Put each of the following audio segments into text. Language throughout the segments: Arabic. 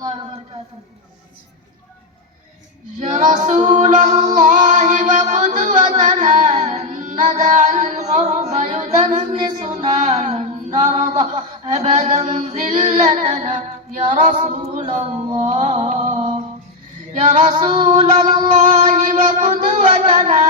الله وبركاته. يا رسول الله وقدوتنا لن ندع الغرب يدنسنا، لن نرضى أبدا ذلتنا يا رسول الله. يا رسول الله وقدوتنا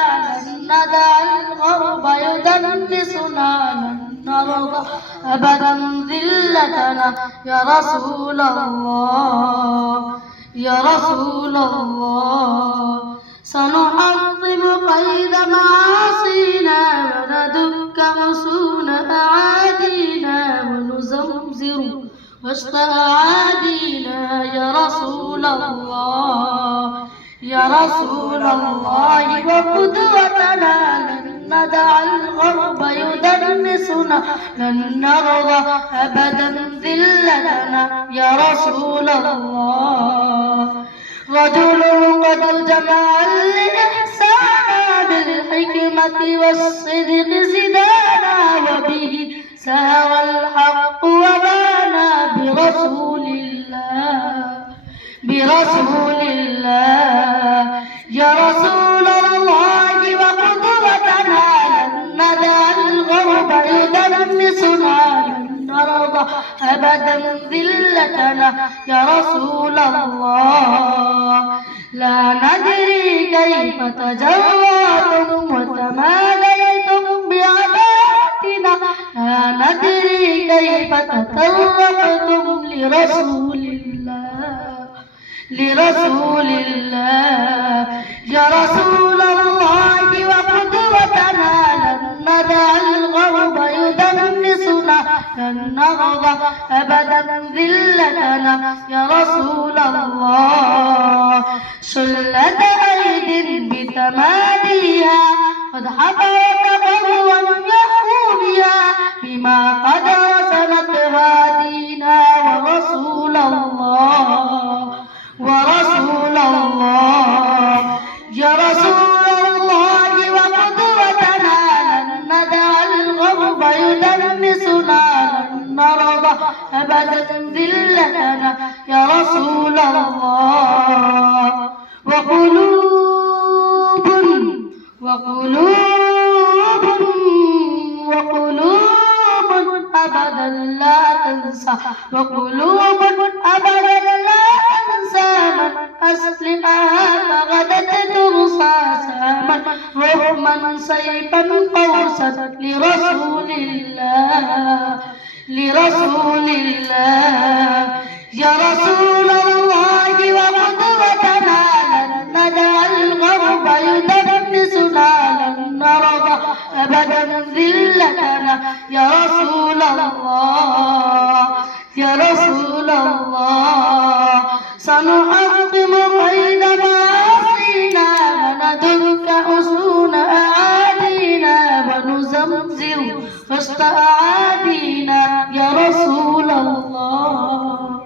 لن ندع الغرب يدنسنا، لن نرضى أبدا ذلتنا يا رسول الله. يا رسول الله سنحطم قيد معاصينا وندك غصون أعادينا ونزمزر وسط أعادينا يا رسول الله. يا رسول الله وقدوتنا لن ندع الغرب يدنسنا، لن نرضى أبدا ذلتنا يا رسول الله. رجل قد جمع الإحسان بالحكمة والصدق زدانا، وبه سهر الحق وبانا برسول الله. برسول الله يا رسول الله وقدوتنا لن ندع الغرب يدنسنا، لن نرضى أبدا ذلتنا يا رسول الله. لا ندري كيف تجرأتم وتماديتم بعداوتنا، لا ندري كيف تطرقتم لرسول الله. لرسول الله يا رسول الله وقدوتنا لن ندع الغرب يدنسنا، لن نرضى أبدا ذلتنا يا رسول الله. شلت أيد بتماديها قد حفرت قهوا يهوي بها، بما قد رسمتها دينا ورسول الله. ورسول الله يا رسول الله وقدوتنا لن ندع الغرب يدنسنا، لن نرضى أبدا ذلتنا يا رسول الله. وقلوب وقلوب وقلوب أبدا لا تنسى، وقلوب أبدا لا تنسى من أسلمها فغدت ترصى ساما رحما سيفا قوسا لرسول الله. لرسول الله يا رسول الله وقدوتنا لن ندع الغرب يدنسنا، لن نرضى أبدا ذلتنا يا رسول الله. يا رسول الله سنحطم قيد معاصينا وندك حصون أعادينا ونزمزر وسط أعادينا يا رسول الله.